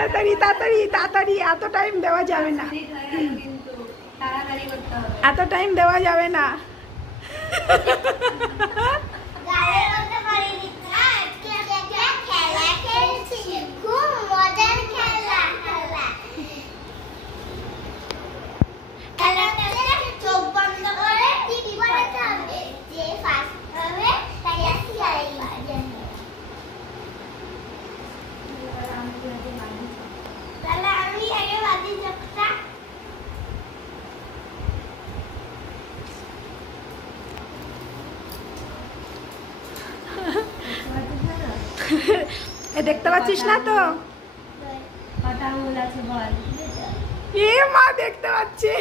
তাড়াতাড়ি তাড়াতাড়ি তাড়াতাড়ি, এত টাইম দেওয়া যাবে না, এত টাইম দেওয়া যাবে না। দেখতে পাচ্ছিস না তো? এ মা দেখতে পাচ্ছি।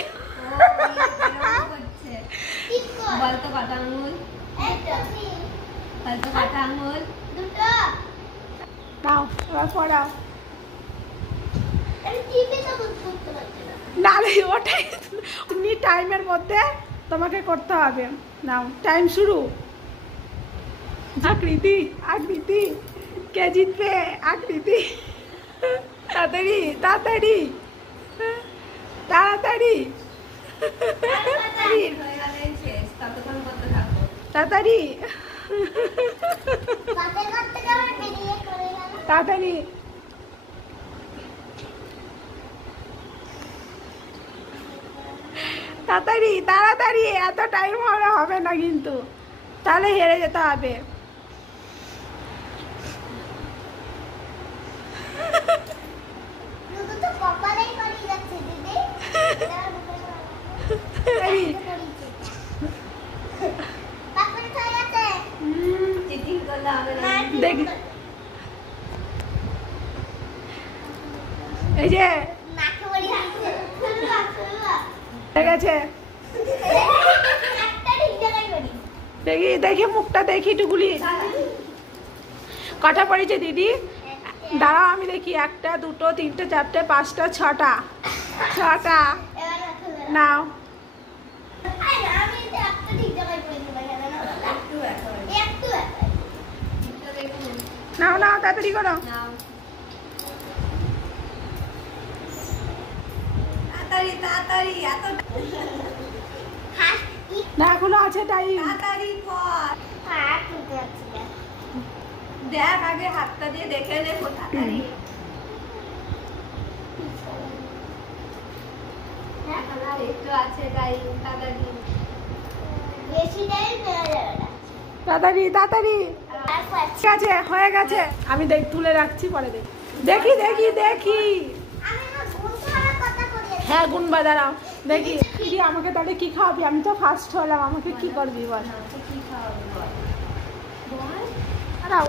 বলতো কটা আঙুল? বলতো কটা আঙুল? দুটো। দাও এবার পড়াও। না রে, ওটাই উনি টাইমের মধ্যে তোমাকে করতে হবে। নাও টাইম শুরু। আকৃতি আকৃতি, কে জিতবে? আকৃতি, তাড়াতাড়ি তাড়াতাড়ি তাড়াতাড়ি তাড়াতাড়ি তাড়াতাড়ি। তাড়াতাড়ি তাড়াতাড়ি, এত টাইম হবে না কিন্তু, তাহলে হেরে যেতে হবে। দেখি এই যে ঠিক আছে, দেখি দেখি মুখটা দেখি টুকুলি। কটা পড়েছে দিদি? দাঁড়াও আমি দেখি, 1টা 2টো 3টে 4টে 5টা 6টা, 6টা। নাও নাও নাও তাড়াতাড়ি করো। না এখনো আছে টাইম। দেখ আগে হাতটা দিয়ে দেখে নে কোথায়। একটু আছে টাইম, তাড়াতাড়ি বেশি টাইম দেওয়া যাবে না। তাড়াতাড়ি তাড়াতাড়ি, ঠিক আছে হয়ে গেছে। আমি তুলে রাখছি, পরে দেখি দেখি দেখি। হ্যাঁ গুনবা, দাঁড়াও দেখি। দিদি আমাকে তাহলে কি খাওয়াবি? আমি তো ফার্স্ট হলাম, আমাকে কি করবি বল? কি খাওয়াবি বল? দাঁড়াও